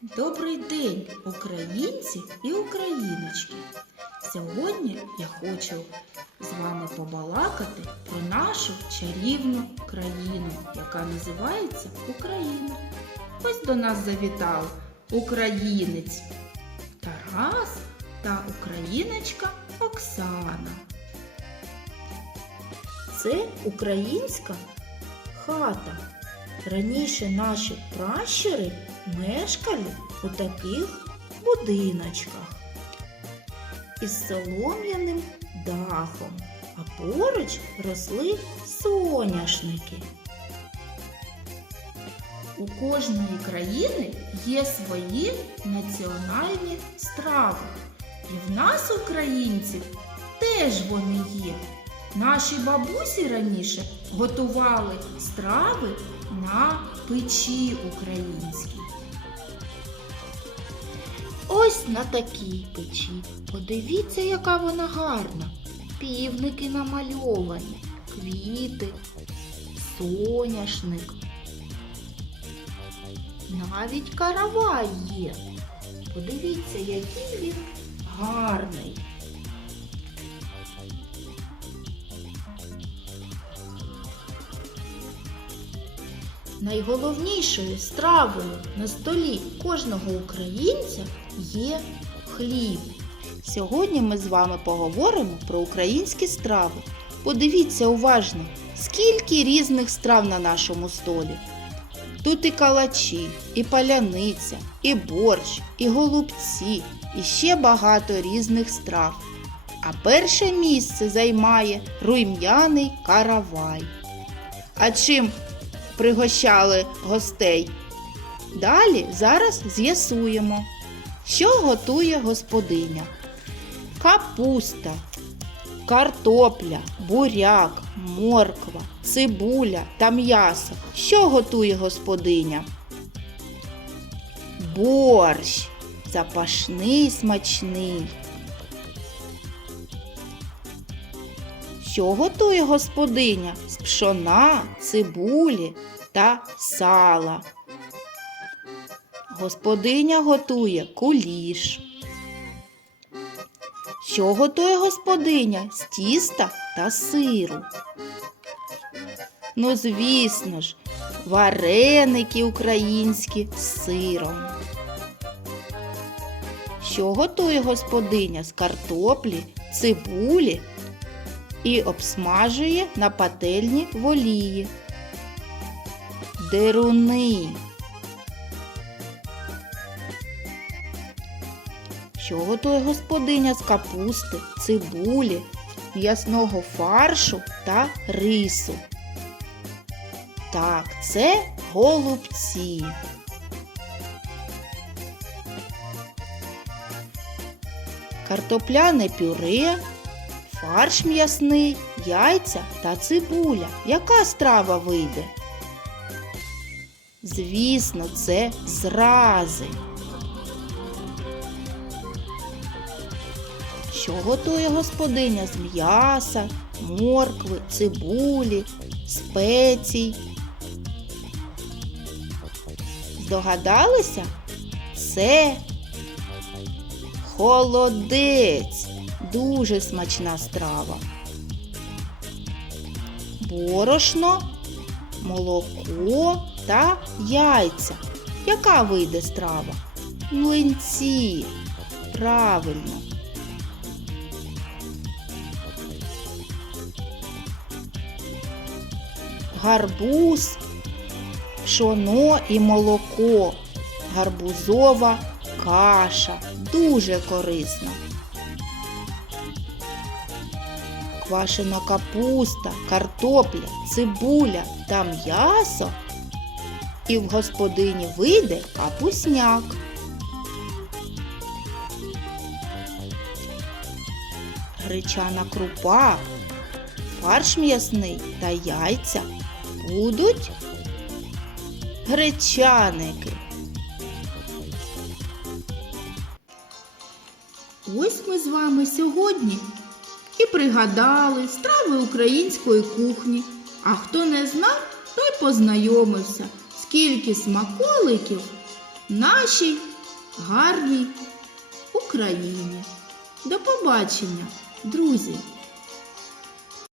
Добрий день, українці і україночки! Сьогодні я хочу з вами побалакати про нашу чарівну країну, яка називається Україна. Ось до нас завітав українець Тарас та україночка Оксана. Це українська хата. Раніше наші пращури мешкали у таких будиночках із солом'яним дахом, а поруч росли соняшники. У кожної країни є свої національні страви. І в нас, українців, теж вони є. Наші бабусі раніше готували страви на печі українській. Ось на такій печі. Подивіться, яка вона гарна. Півники намальовані, квіти, соняшник. Навіть каравай є. Подивіться, який він гарний. Найголовнішою стравою на столі кожного українця є хліб. Сьогодні ми з вами поговоримо про українські страви. Подивіться уважно, скільки різних страв на нашому столі. Тут і калачі, і паляниця, і борщ, і голубці, і ще багато різних страв. А перше місце займає руйм'яний каравай. А чим пригощали гостей? Далі зараз з'ясуємо, що готує господиня. Капуста, картопля, буряк, морква, цибуля та м'ясо. Що готує господиня? Борщ, запашний смачний. Що готує господиня з пшона, цибулі та сала? Господиня готує куліш. Що готує господиня з тіста та сиру? Ну, звісно ж, вареники українські з сиром. Що готує господиня з картоплі, цибулі і обсмажує на пательні в олії? Деруни. Що готує господиня з капусти, цибулі, м'ясного фаршу та рису? Так, це голубці. Картопляне пюре, фарш м'ясний, яйця та цибуля. Яка страва вийде? Звісно, це зрази. Що готує господиня з м'яса, моркви, цибулі, спецій? Здогадалися? Це холодець. Дуже смачна страва. Борошно, молоко та яйця. Яка вийде страва? Млинці. Правильно. гарбуз, пшоно і молоко, гарбузова каша. Дуже корисна. Квашена капуста, картопля, цибуля та м'ясо. І в господині вийде капусняк. Гречана крупа, фарш м'ясний та яйця будуть гречаники. Ось ми з вами сьогодні і пригадали страви української кухні. А хто не знав, той познайомився, скільки смаколиків нашій гарній Україні. До побачення, друзі!